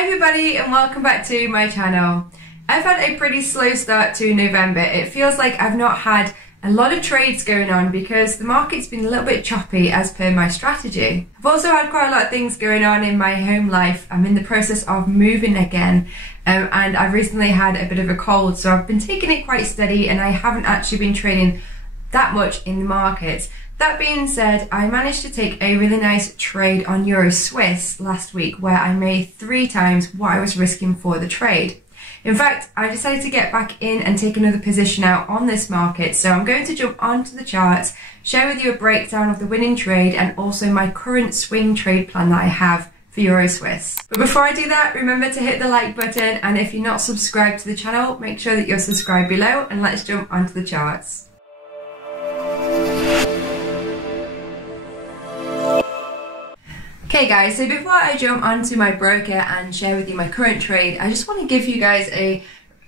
Hi everybody and welcome back to my channel. I've had a pretty slow start to November. It feels like I've not had a lot of trades going on because the market's been a little bit choppy as per my strategy. I've also had quite a lot of things going on in my home life. I'm in the process of moving again and I've recently had a bit of a cold, so I've been taking it quite steady and I haven't actually been trading that much in the markets. That being said, I managed to take a really nice trade on Euro Swiss last week where I made 3 times what I was risking for the trade. In fact, I decided to get back in and take another position out on this market, so I'm going to jump onto the charts, share with you a breakdown of the winning trade and also my current swing trade plan that I have for Euro Swiss. But before I do that, remember to hit the like button, and if you're not subscribed to the channel, make sure that you're subscribed below, and let's jump onto the charts. Okay guys, so before I jump onto my broker and share with you my current trade, I just want to give you guys a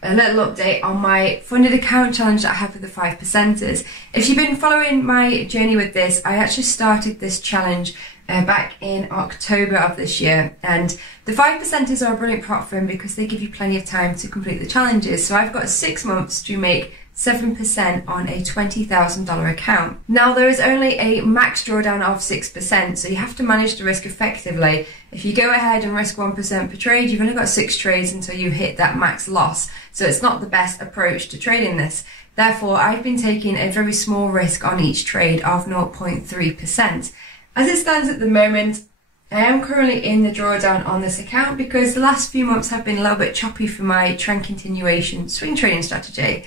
little update on my funded account challenge that I have with the 5%ers. If you've been following my journey with this, I actually started this challenge back in October of this year, and the 5%ers are a brilliant platform because they give you plenty of time to complete the challenges. So I've got 6 months to make 7% on a $20,000 account. Now there is only a max drawdown of 6%, so you have to manage the risk effectively. If you go ahead and risk 1% per trade, you've only got 6 trades until you hit that max loss. So it's not the best approach to trading this. Therefore, I've been taking a very small risk on each trade of 0.3%. As it stands at the moment, I am currently in the drawdown on this account because the last few months have been a little bit choppy for my trend continuation swing trading strategy.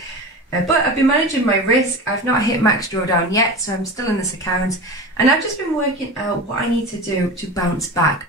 But I've been managing my risk. I've not hit max drawdown yet, so I'm still in this account, and I've just been working out what I need to do to bounce back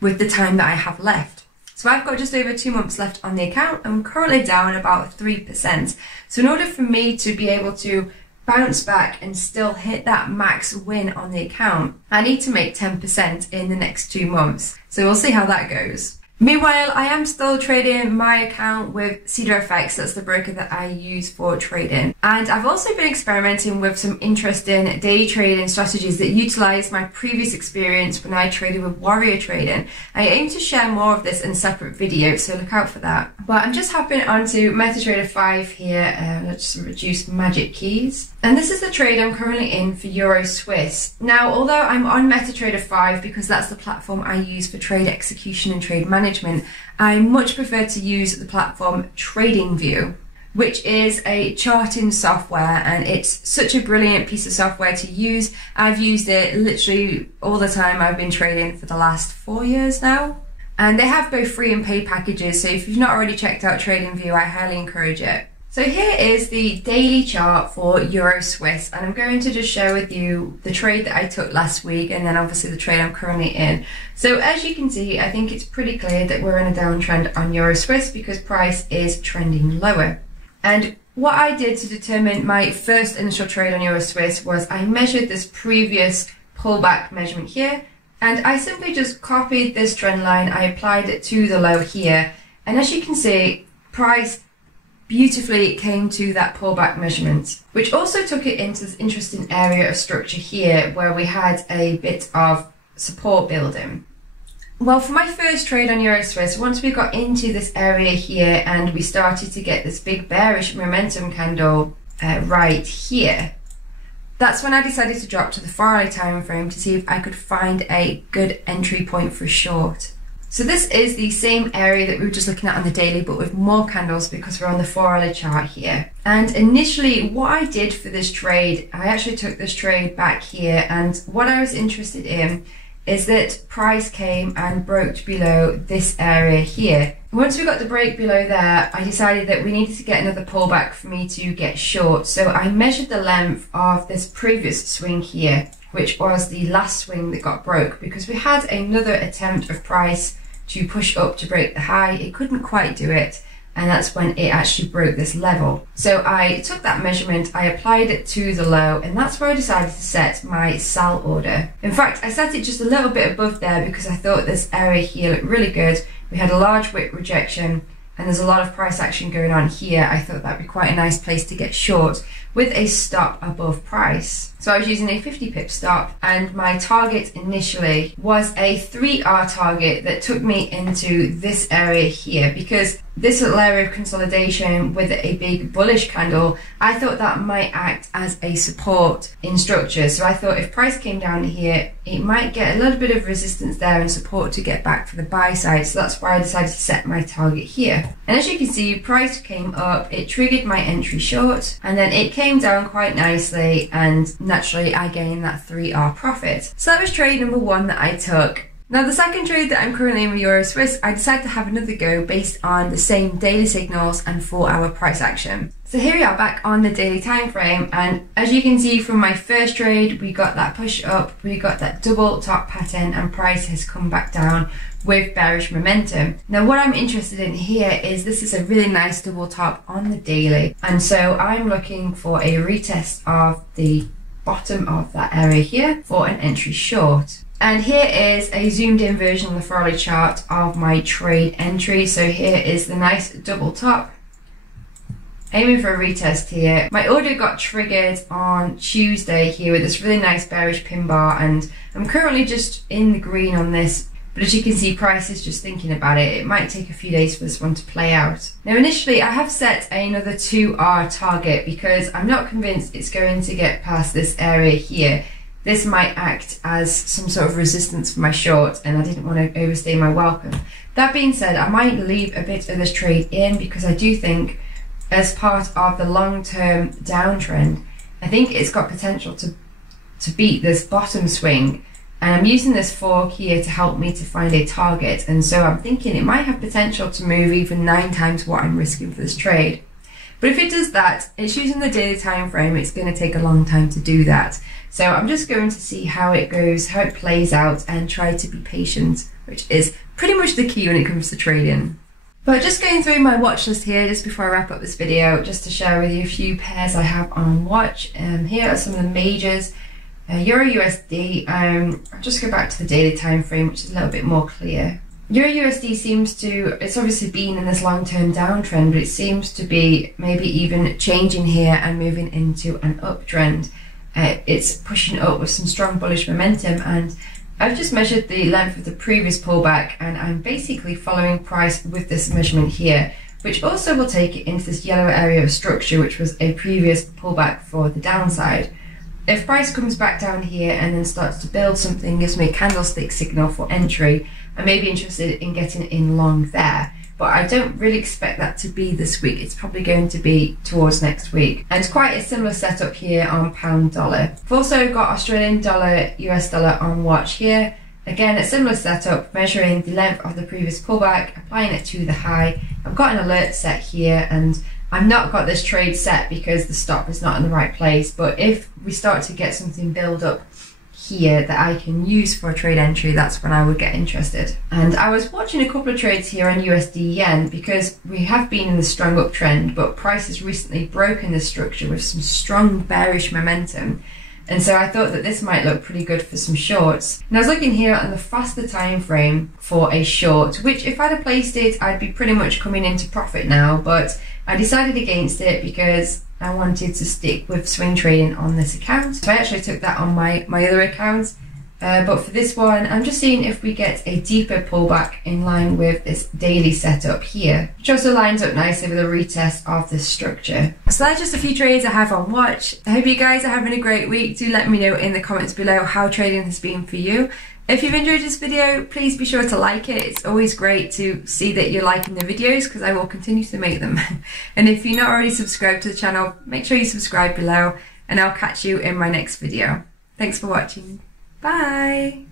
with the time that I have left. So I've got just over 2 months left on the account. I'm currently down about 3%. So in order for me to be able to bounce back and still hit that max win on the account, I need to make 10% in the next 2 months. So we'll see how that goes. Meanwhile, I am still trading my account with EURCHF, that's the broker that I use for trading. And I've also been experimenting with some interesting day trading strategies that utilize my previous experience when I traded with Warrior Trading. I aim to share more of this in a separate video, so look out for that. But I'm just hopping onto MetaTrader 5 here. Let's just reduce magic keys. And this is the trade I'm currently in for Euro Swiss. Now, although I'm on MetaTrader 5 because that's the platform I use for trade execution and trade management, I much prefer to use the platform TradingView, which is a charting software, and it's such a brilliant piece of software to use. I've used it literally all the time I've been trading for the last 4 years now. And they have both free and paid packages, so if you've not already checked out TradingView, I highly encourage it. So here is the daily chart for Euro Swiss, and I'm going to just share with you the trade that I took last week and then obviously the trade I'm currently in. So as you can see, I think it's pretty clear that we're in a downtrend on Euro Swiss because price is trending lower. And what I did to determine my first initial trade on Euro Swiss was I measured this previous pullback measurement here, and I simply just copied this trend line, I applied it to the low here, and as you can see, price beautifully came to that pullback measurement, which also took it into this interesting area of structure here where we had a bit of support building. Well, for my first trade on Euro Swiss, once we got into this area here and we started to get this big bearish momentum candle right here, that's when I decided to drop to the 4-hourly time frame to see if I could find a good entry point for short. So this is the same area that we were just looking at on the daily, but with more candles because we're on the 4-hourly chart here. And initially what I did for this trade, I actually took this trade back here, and what I was interested in is that price came and broke below this area here. Once we got the break below there, I decided that we needed to get another pullback for me to get short. So I measured the length of this previous swing here, which was the last swing that got broke, because we had another attempt of price to push up to break the high. It couldn't quite do it, and that's when it actually broke this level. So I took that measurement, I applied it to the low, and that's where I decided to set my sell order. In fact, I set it just a little bit above there because I thought this area here looked really good. We had a large wick rejection and there's a lot of price action going on here. I thought that'd be quite a nice place to get short with a stop above price. So I was using a 50 pip stop, and my target initially was a 3R target that took me into this area here, because this little area of consolidation with a big bullish candle, I thought that might act as a support in structure. So I thought if price came down here, it might get a little bit of resistance there and support to get back for the buy side. So that's why I decided to set my target here. And as you can see, price came up, it triggered my entry short, and then it came down quite nicely, and naturally I gained that 3R profit. So that was trade number one that I took. Now the second trade that I'm currently in with Euro Swiss, I decided to have another go based on the same daily signals and 4-hour price action. So here we are back on the daily time frame, and as you can see from my first trade, we got that push up, we got that double top pattern, and price has come back down with bearish momentum. Now what I'm interested in here is this is a really nice double top on the daily, and so I'm looking for a retest of the bottom of that area here for an entry short. And here is a zoomed in version of the Forex chart of my trade entry. So here is the nice double top, aiming for a retest here. My order got triggered on Tuesday here with this really nice bearish pin bar, and I'm currently just in the green on this. But as you can see, price is just thinking about it. It might take a few days for this one to play out. Now initially I have set another 2R target because I'm not convinced it's going to get past this area here. This might act as some sort of resistance for my short, and I didn't want to overstay my welcome. That being said, I might leave a bit of this trade in because I do think as part of the long-term downtrend, I think it's got potential to beat this bottom swing. And I'm using this fork here to help me to find a target, and so I'm thinking it might have potential to move even 9 times what I'm risking for this trade. But if it does that, it's using the daily time frame, it's going to take a long time to do that. So I'm just going to see how it goes, how it plays out, and try to be patient, which is pretty much the key when it comes to trading. But just going through my watch list here just before I wrap up this video, just to share with you a few pairs I have on watch. Here are some of the majors. Euro USD, I'll just go back to the daily time frame, which is a little bit more clear. Euro USD seems to, it's obviously been in this long-term downtrend, but it seems to be maybe even changing here and moving into an uptrend. It's pushing up with some strong bullish momentum, and I've just measured the length of the previous pullback, and I'm basically following price with this measurement here, which also will take it into this yellow area of structure, which was a previous pullback for the downside. If price comes back down here and then starts to build something, gives me a candlestick signal for entry, I may be interested in getting in long there. But I don't really expect that to be this week. It's probably going to be towards next week. And it's quite a similar setup here on pound dollar. I've also got Australian dollar, US dollar on watch here. Again, a similar setup, measuring the length of the previous pullback, applying it to the high. I've got an alert set here, and I've not got this trade set because the stop is not in the right place. But if we start to get something build up here that I can use for a trade entry, that's when I would get interested. And I was watching a couple of trades here on USD yen because we have been in the strong uptrend, but price has recently broken this structure with some strong bearish momentum. And so I thought that this might look pretty good for some shorts. And I was looking here on the faster time frame for a short, which if I'd have placed it, I'd be pretty much coming into profit now, but I decided against it because I wanted to stick with swing trading on this account. So I actually took that on my other account. But for this one, I'm just seeing if we get a deeper pullback in line with this daily setup here, which also lines up nicely with a retest of this structure. So that's just a few trades I have on watch. I hope you guys are having a great week. Do let me know in the comments below how trading has been for you. If you've enjoyed this video, please be sure to like it. It's always great to see that you're liking the videos because I will continue to make them. And if you're not already subscribed to the channel, make sure you subscribe below, and I'll catch you in my next video. Thanks for watching. Bye!